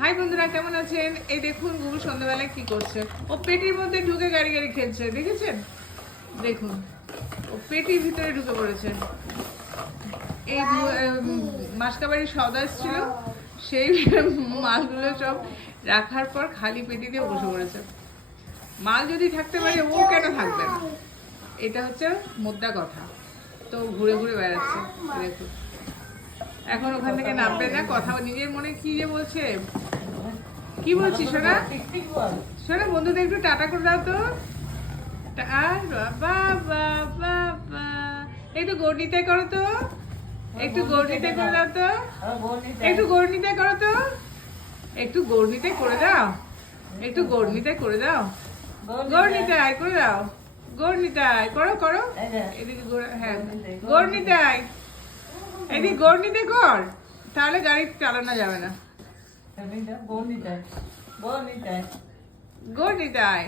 High বন্ধুরা, কেমন আছেন? এই দেখুন গুগল সন্ধ্যাবেলায় কি করছে। ও পেটির মধ্যে ঢুকে গাড়ি গাড়ি খেলছে, দেখেছেন? দেখুন, ও পেটির ভিতরে ঢুকে পড়েছে। এই মাসকাবাড়ির সওদা ছিল, সেই মালগুলো সব রাখার পর খালি পেটি দিয়ে বসে পড়েছে। মাল যদি থাকতে পারে, ও কেন থাকবে না? এটা হচ্ছে মোদ্দা কথা। তো ঘুরে ঘুরে বেড়াচ্ছে, দেখুন। এখন ওখান থেকে নামবে না, কথা নিজের মনে কি যে বলছে। কি বলছি সোনা? সোনা, বন্ধুদের একটু টাটা করে দাও তো। বাবা, একটু গর্ণিতে করো তো, একটু গর্ণিতে করে দাও তো, একটু গর্ণিতে করো তো, একটু গর্ণিতে করে দাও, একটু গর্ণিতে করে দাও, গর্ণিতায় করে দাও, গর্ণিতায় করো করো। এদিকে হ্যাঁ, গর্ণিতায়, এদিকে গর্ণিতে কর, তাহলে গাড়ি চালানো যাবে না। গর্ণিতায়